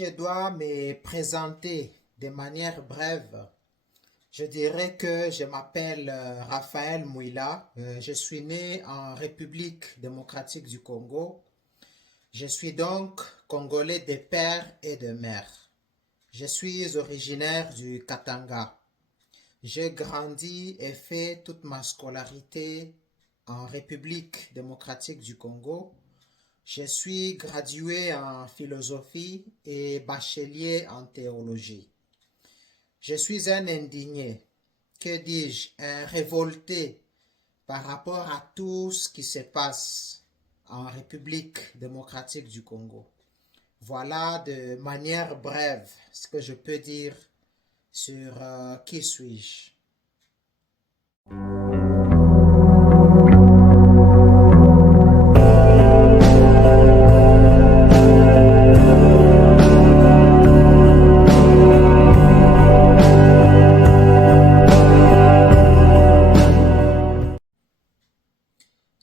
je dois me présenter de manière brève, je dirais que je m'appelle Raphaël Mouila. Je suis né en République démocratique du Congo. Je suis donc congolais de père et de mère. Je suis originaire du Katanga. J'ai grandi et fait toute ma scolarité en République démocratique du Congo. Je suis gradué en philosophie et bachelier en théologie. Je suis un indigné, que dis-je, un révolté par rapport à tout ce qui se passe en République démocratique du Congo. Voilà de manière brève ce que je peux dire sur qui suis-je.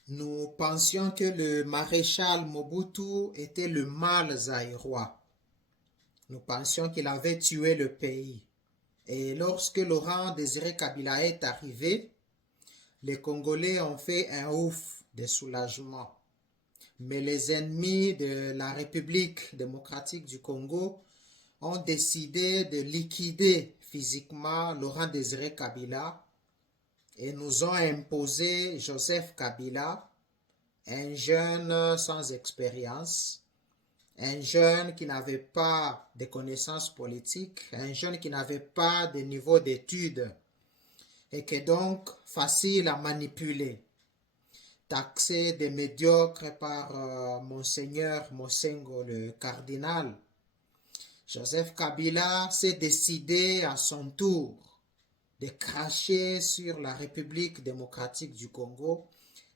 Nous pensions que le maréchal Mobutu était le mâle zaïrois. Nous pensions qu'il avait tué le pays. Et lorsque Laurent Désiré Kabila est arrivé, les Congolais ont fait un ouf de soulagement. Mais les ennemis de la République démocratique du Congo ont décidé de liquider physiquement Laurent Désiré Kabila et nous ont imposé Joseph Kabila, un jeune sans expérience, un jeune qui n'avait pas de connaissances politiques, un jeune qui n'avait pas de niveau d'études et qui est donc facile à manipuler, taxé de médiocre par Monseigneur Mosengo, le cardinal. Joseph Kabila s'est décidé à son tour de cracher sur la République démocratique du Congo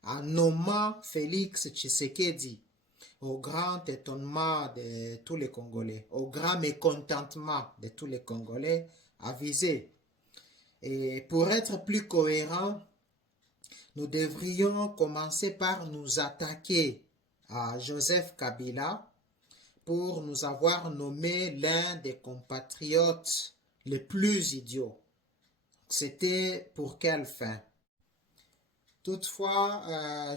en nommant Félix Tshisekedi, au grand étonnement de tous les Congolais, au grand mécontentement de tous les Congolais avisés. Et pour être plus cohérent, nous devrions commencer par nous attaquer à Joseph Kabila pour nous avoir nommé l'un des compatriotes les plus idiots. C'était pour quelle fin? Toutefois,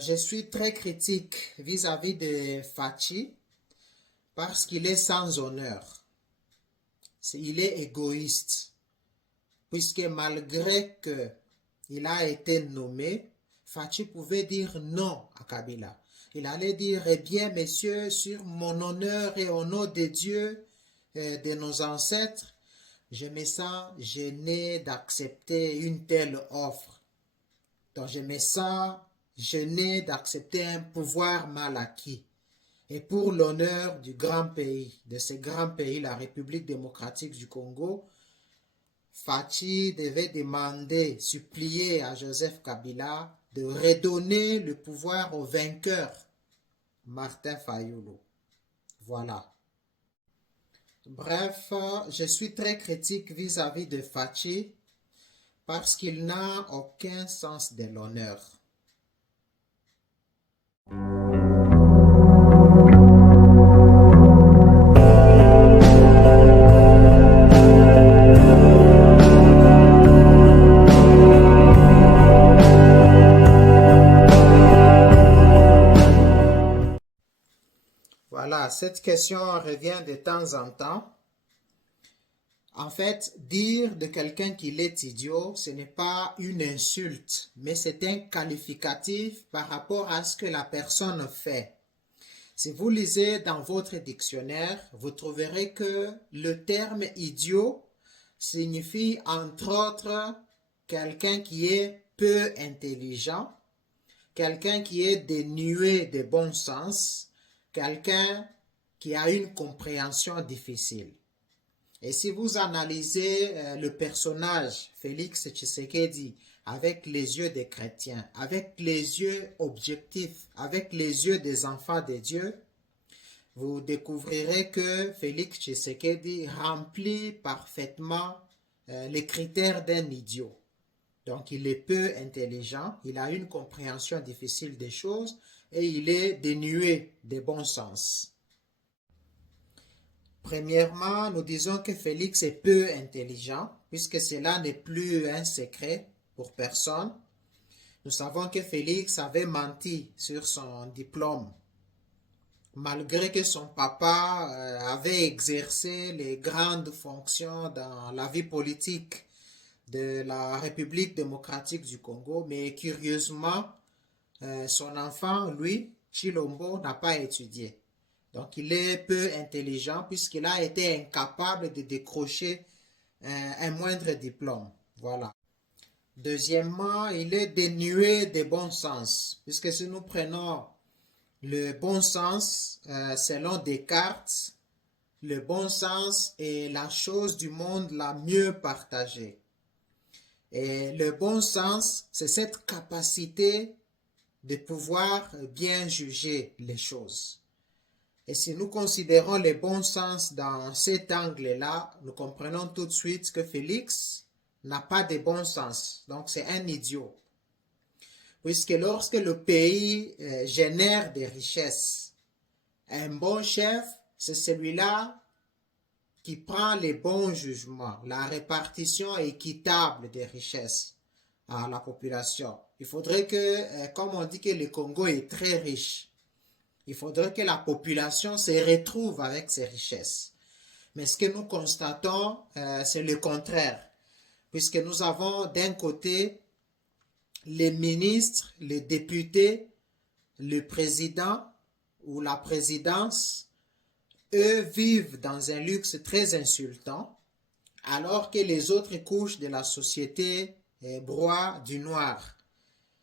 je suis très critique vis-à-vis de Fachi parce qu'il est sans honneur. Il est égoïste, puisque malgré qu'il a été nommé, Fachi pouvait dire non à Kabila. Il allait dire, eh bien, messieurs, sur mon honneur et au nom de Dieu, de nos ancêtres, je me sens gêné d'accepter une telle offre. Donc je me sens gêné d'accepter un pouvoir mal acquis. Et pour l'honneur du grand pays, de ce grand pays, la République démocratique du Congo, Fachi devait demander, supplier à Joseph Kabila de redonner le pouvoir au vainqueur, Martin Fayulu. Voilà. Bref, je suis très critique vis-à-vis de Fachi parce qu'il n'a aucun sens de l'honneur. Voilà, cette question revient de temps en temps. En fait, dire de quelqu'un qu'il est idiot, ce n'est pas une insulte, mais c'est un qualificatif par rapport à ce que la personne fait. Si vous lisez dans votre dictionnaire, vous trouverez que le terme idiot signifie entre autres quelqu'un qui est peu intelligent, quelqu'un qui est dénué de bon sens, quelqu'un qui a une compréhension difficile. Et si vous analysez le personnage Félix Tshisekedi avec les yeux des chrétiens, avec les yeux objectifs, avec les yeux des enfants de Dieu, vous découvrirez que Félix Tshisekedi remplit parfaitement les critères d'un idiot. Donc il est peu intelligent, il a une compréhension difficile des choses et il est dénué de bon sens. Premièrement, nous disons que Félix est peu intelligent, puisque cela n'est plus un secret pour personne. Nous savons que Félix avait menti sur son diplôme, malgré que son papa avait exercé les grandes fonctions dans la vie politique de la République démocratique du Congo, mais curieusement, son enfant, lui, Chilombo, n'a pas étudié. Donc il est peu intelligent puisqu'il a été incapable de décrocher un moindre diplôme. Voilà. Deuxièmement, il est dénué de bon sens, puisque si nous prenons le bon sens, selon Descartes, le bon sens est la chose du monde la mieux partagée. Et le bon sens, c'est cette capacité de pouvoir bien juger les choses. Et si nous considérons le bon sens dans cet angle-là, nous comprenons tout de suite que Félix n'a pas de bon sens. Donc c'est un idiot. Puisque lorsque le pays génère des richesses, un bon chef, c'est celui-là qui prend les bons jugements, la répartition équitable des richesses à la population. Il faudrait que, comme on dit que le Congo est très riche, il faudrait que la population se retrouve avec ces richesses. Mais ce que nous constatons, c'est le contraire, puisque nous avons d'un côté les ministres, les députés, le président ou la présidence, eux vivent dans un luxe très insultant, alors que les autres couches de la société broient du noir.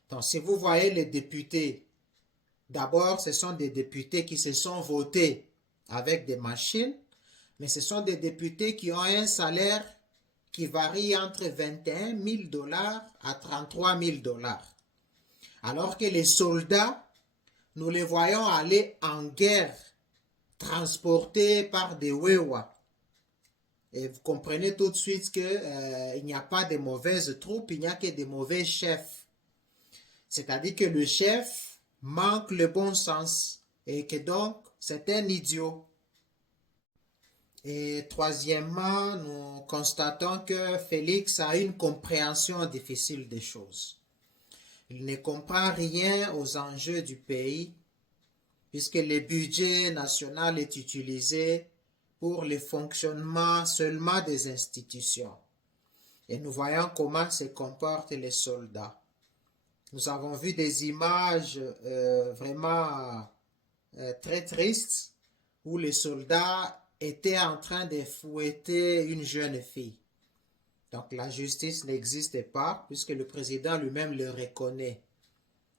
Donc si vous voyez les députés, d'abord ce sont des députés qui se sont votés avec des machines, mais ce sont des députés qui ont un salaire qui varie entre 21 000 dollars à 33 000 dollars. Alors que les soldats, nous les voyons aller en guerre, transportés par des Wewa. Et vous comprenez tout de suite qu'il n'y a pas de mauvaises troupes, il n'y a que de mauvais chefs. C'est-à-dire que le chef manque le bon sens et que donc c'est un idiot. Et troisièmement, nous constatons que Félix a une compréhension difficile des choses. Il ne comprend rien aux enjeux du pays, puisque le budget national est utilisé pour le fonctionnement seulement des institutions. Et nous voyons comment se comportent les soldats. Nous avons vu des images vraiment très tristes où les soldats étaient en train de fouetter une jeune fille. Donc la justice n'existe pas puisque le président lui-même le reconnaît.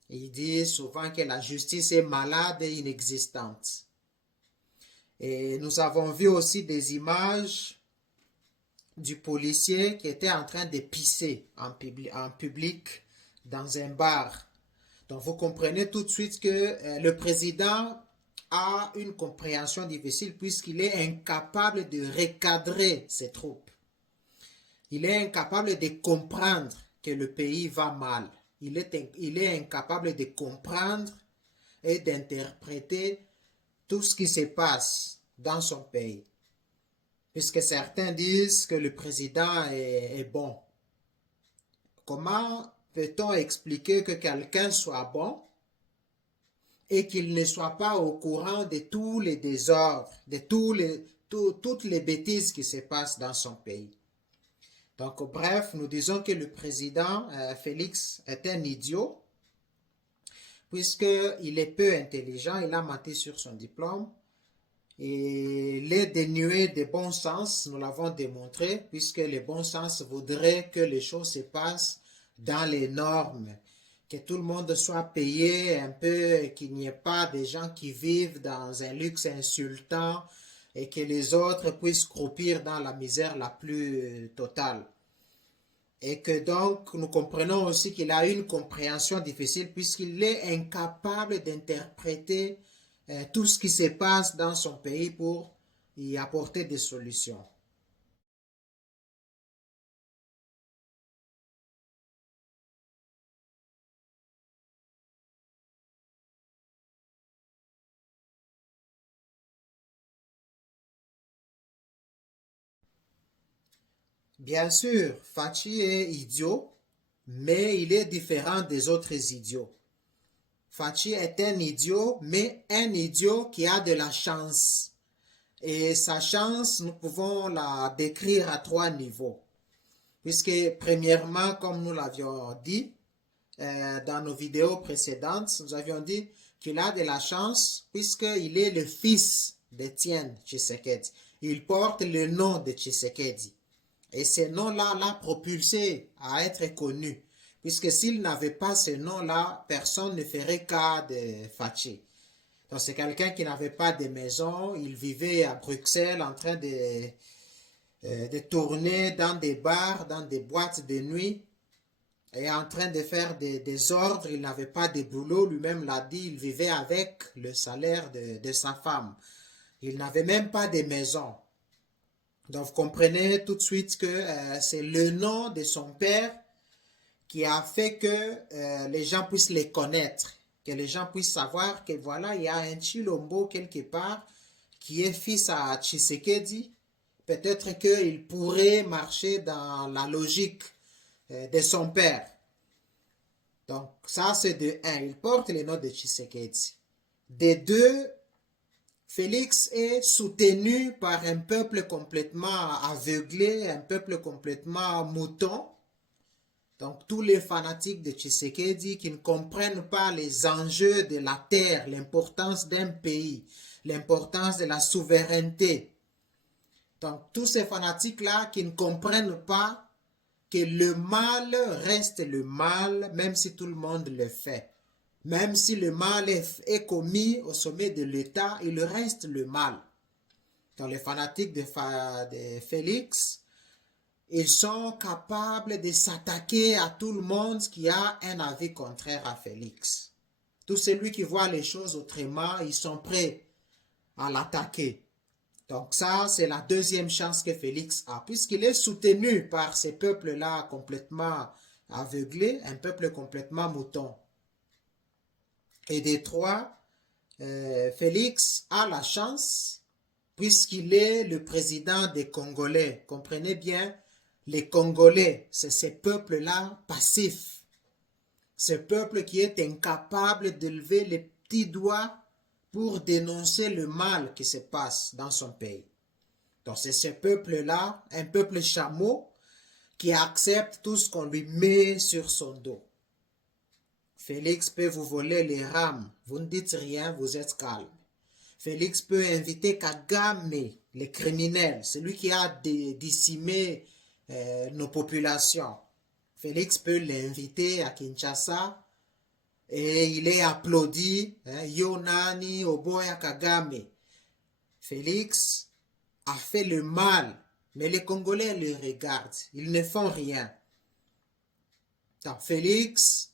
Il dit souvent que la justice est malade et inexistante. Et nous avons vu aussi des images du policier qui était en train de pisser en public dans un bar. Donc vous comprenez tout de suite que le président a une compréhension difficile puisqu'il est incapable de recadrer ses troupes. Il est incapable de comprendre que le pays va mal. Il est incapable de comprendre et d'interpréter tout ce qui se passe dans son pays. Puisque certains disent que le président est bon. Comment peut-on expliquer que quelqu'un soit bon et qu'il ne soit pas au courant de tous les désordres, de toutes les bêtises qui se passent dans son pays? Donc, bref, nous disons que le président Félix est un idiot, puisqu'il est peu intelligent, il a menti sur son diplôme, et il est dénué de bon sens, nous l'avons démontré, puisque le bon sens voudrait que les choses se passent dans les normes, que tout le monde soit payé un peu, qu'il n'y ait pas de gens qui vivent dans un luxe insultant et que les autres puissent croupir dans la misère la plus totale. Et que donc nous comprenons aussi qu'il a une compréhension difficile puisqu'il est incapable d'interpréter tout ce qui se passe dans son pays pour y apporter des solutions. Bien sûr, Fachi est idiot, mais il est différent des autres idiots. Fachi est un idiot, mais un idiot qui a de la chance. Et sa chance, nous pouvons la décrire à trois niveaux. Puisque, premièrement, comme nous l'avions dit dans nos vidéos précédentes, nous avions dit qu'il a de la chance puisqu'il est le fils d'Étienne Tshisekedi. Il porte le nom de Tshisekedi. Et ce nom-là l'a propulsé à être connu. Puisque s'il n'avait pas ce nom-là, personne ne ferait cas de Fachi. Donc c'est quelqu'un qui n'avait pas de maison, il vivait à Bruxelles en train de tourner dans des bars, dans des boîtes de nuit et en train de faire des ordres. Il n'avait pas de boulot, lui-même l'a dit, il vivait avec le salaire de sa femme. Il n'avait même pas de maison. Donc vous comprenez tout de suite que c'est le nom de son père qui a fait que les gens puissent les connaître, que les gens puissent savoir que voilà, il y a un Chilombo quelque part qui est fils à Tshisekedi. Peut-être qu'il pourrait marcher dans la logique de son père. Donc ça c'est de un, il porte le nom de Tshisekedi. De deux, Félix est soutenu par un peuple complètement aveuglé, un peuple complètement mouton. Donc tous les fanatiques de Tshisekedi qui ne comprennent pas les enjeux de la terre, l'importance d'un pays, l'importance de la souveraineté. Donc tous ces fanatiques-là qui ne comprennent pas que le mal reste le mal, même si tout le monde le fait. Même si le mal est commis au sommet de l'État, il reste le mal. Donc les fanatiques de Félix, ils sont capables de s'attaquer à tout le monde qui a un avis contraire à Félix. Tout celui qui voit les choses autrement, ils sont prêts à l'attaquer. Donc ça, c'est la deuxième chance que Félix a, puisqu'il est soutenu par ces peuples-là complètement aveuglés, un peuple complètement mouton. Et des trois, Félix a la chance, puisqu'il est le président des Congolais. Comprenez bien, les Congolais, c'est ces peuples-là passifs. Ce peuple qui est incapable de lever les petits doigts pour dénoncer le mal qui se passe dans son pays. Donc c'est ce peuple-là, un peuple chameau, qui accepte tout ce qu'on lui met sur son dos. Félix peut vous voler les rames, vous ne dites rien, vous êtes calme. Félix peut inviter Kagame, les criminels, celui qui a décimé nos populations. Félix peut l'inviter à Kinshasa et il est applaudi, Yonani Oboya Kagame. Félix a fait le mal, mais les Congolais le regardent, ils ne font rien. Donc Félix,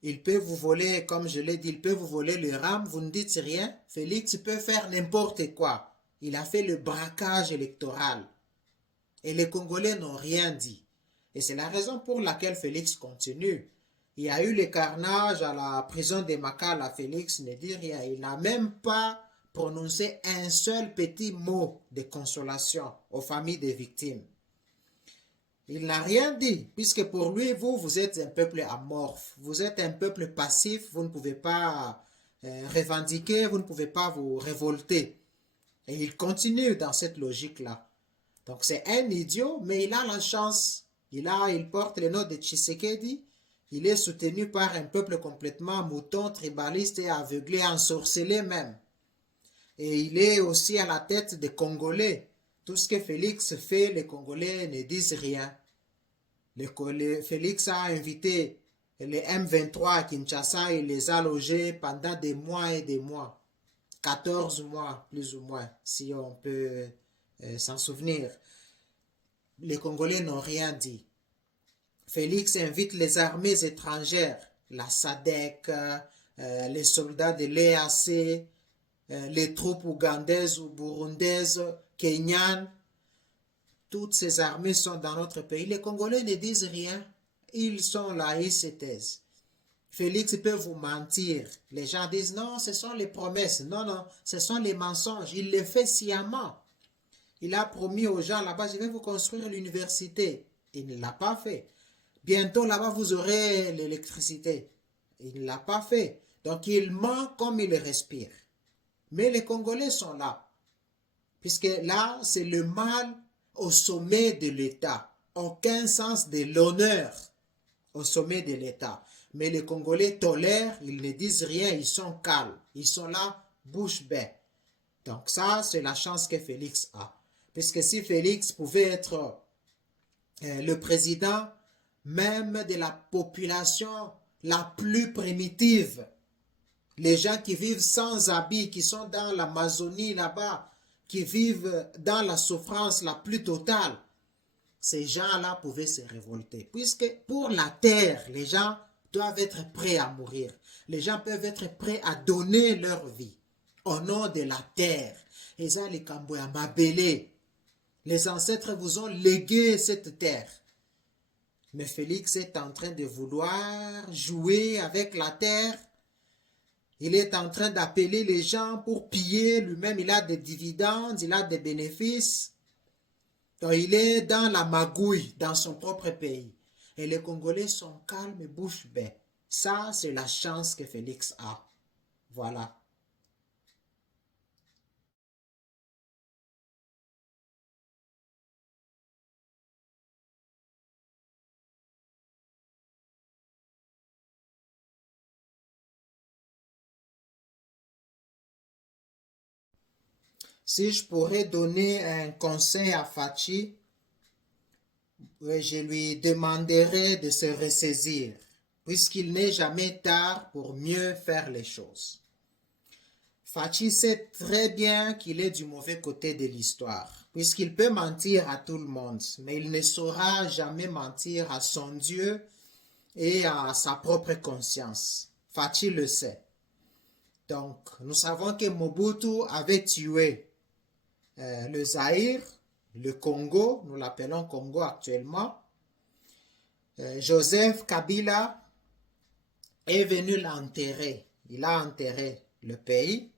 il peut vous voler, comme je l'ai dit, il peut vous voler le rame, vous ne dites rien. Félix peut faire n'importe quoi. Il a fait le braquage électoral. Et les Congolais n'ont rien dit. Et c'est la raison pour laquelle Félix continue. Il y a eu le carnage à la prison de Makala. Félix ne dit rien. Il n'a même pas prononcé un seul petit mot de consolation aux familles des victimes. Il n'a rien dit, puisque pour lui, vous êtes un peuple amorphe, vous êtes un peuple passif, vous ne pouvez pas revendiquer, vous ne pouvez pas vous révolter. Et il continue dans cette logique-là. Donc c'est un idiot, mais il a la chance. Il porte le nom de Tshisekedi, il est soutenu par un peuple complètement mouton, tribaliste et aveuglé, ensorcelé même. Et il est aussi à la tête des Congolais. Tout ce que Félix fait, les Congolais ne disent rien. Félix a invité les M23 à Kinshasa et les a logés pendant des mois et des mois. 14 mois, plus ou moins, si on peut s'en souvenir. Les Congolais n'ont rien dit. Félix invite les armées étrangères, la SADC, les soldats de l'EAC, les troupes ougandaises ou burundaises, kenyanes. Toutes ces armées sont dans notre pays. Les Congolais ne disent rien. Ils sont là, ils se taisent. Félix peut vous mentir. Les gens disent non, ce sont les promesses. Non, non, ce sont les mensonges. Il le fait sciemment. Il a promis aux gens là-bas, je vais vous construire l'université. Il ne l'a pas fait. Bientôt là-bas, vous aurez l'électricité. Il ne l'a pas fait. Donc il ment comme il respire. Mais les Congolais sont là. Puisque là, c'est le mal au sommet de l'État. Aucun sens de l'honneur au sommet de l'État. Mais les Congolais tolèrent, ils ne disent rien, ils sont calmes. Ils sont là, bouche bée. Donc ça, c'est la chance que Félix a. Puisque si Félix pouvait être le président même de la population la plus primitive, les gens qui vivent sans habits, qui sont dans l'Amazonie là-bas, qui vivent dans la souffrance la plus totale, ces gens-là pouvaient se révolter. Puisque pour la terre, les gens doivent être prêts à mourir. Les gens peuvent être prêts à donner leur vie au nom de la terre. Et ça, les Cambouis Mabélé, les ancêtres vous ont légué cette terre. Mais Félix est en train de vouloir jouer avec la terre. Il est en train d'appeler les gens pour piller. Lui-même, il a des dividendes, il a des bénéfices. Donc, il est dans la magouille, dans son propre pays. Et les Congolais sont calmes et bouche bée. Ça, c'est la chance que Félix a. Voilà. Si je pourrais donner un conseil à Fachi, je lui demanderais de se ressaisir, puisqu'il n'est jamais tard pour mieux faire les choses. Fachi sait très bien qu'il est du mauvais côté de l'histoire, puisqu'il peut mentir à tout le monde, mais il ne saura jamais mentir à son Dieu et à sa propre conscience. Fachi le sait. Donc, nous savons que Mobutu avait tué le Zaïre, le Congo, nous l'appelons Congo actuellement. Joseph Kabila est venu l'enterrer. Il a enterré le pays.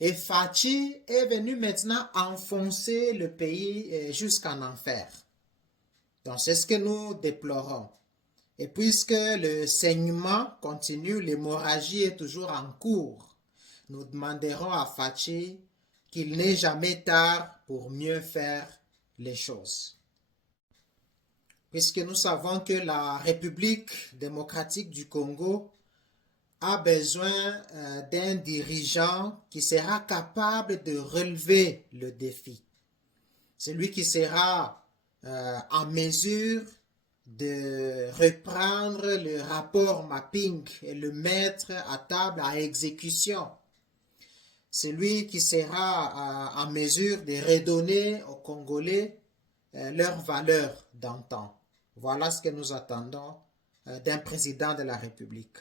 Et Fachi est venu maintenant enfoncer le pays jusqu'en enfer. Donc c'est ce que nous déplorons. Et puisque le saignement continue, l'hémorragie est toujours en cours, nous demanderons à Fachi qu'il n'est jamais tard pour mieux faire les choses. Puisque nous savons que la République démocratique du Congo a besoin d'un dirigeant qui sera capable de relever le défi. Celui qui sera en mesure de reprendre le rapport mapping et le mettre à table à exécution. Celui qui sera en mesure de redonner aux Congolais leur valeur d'antan. Voilà ce que nous attendons d'un président de la République.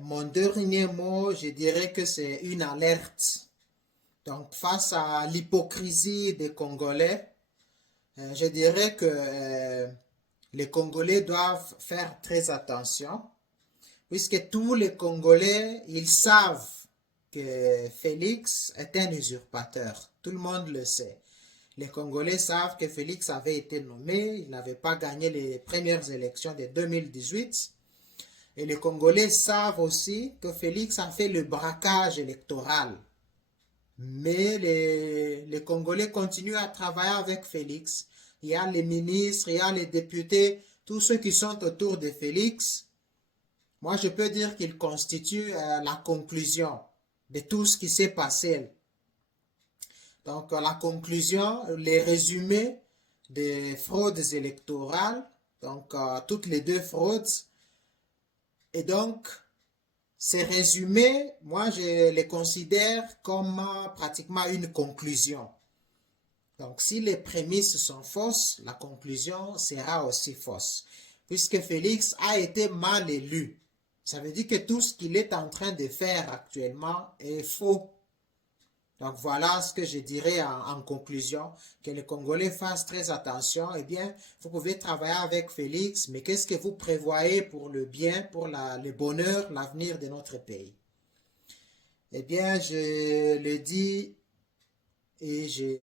Mon dernier mot, je dirais que c'est une alerte. Donc, face à l'hypocrisie des Congolais, je dirais que les Congolais doivent faire très attention, puisque tous les Congolais, ils savent que Félix est un usurpateur. Tout le monde le sait. Les Congolais savent que Félix avait été nommé, il n'avait pas gagné les premières élections de 2018. Et les Congolais savent aussi que Félix a fait le braquage électoral. Mais les Congolais continuent à travailler avec Félix. Il y a les ministres, il y a les députés, tous ceux qui sont autour de Félix. Moi, je peux dire qu'ils constituent la conclusion de tout ce qui s'est passé. Donc, la conclusion, les résumés des fraudes électorales, donc toutes les deux fraudes. Et donc, ces résumés, moi, je les considère comme pratiquement une conclusion. Donc, si les prémices sont fausses, la conclusion sera aussi fausse. Puisque Félix a été mal élu. Ça veut dire que tout ce qu'il est en train de faire actuellement est faux. Donc voilà ce que je dirais en conclusion, que les Congolais fassent très attention. Eh bien, vous pouvez travailler avec Félix, mais qu'est-ce que vous prévoyez pour le bien, pour le bonheur, l'avenir de notre pays? Eh bien, je le dis et je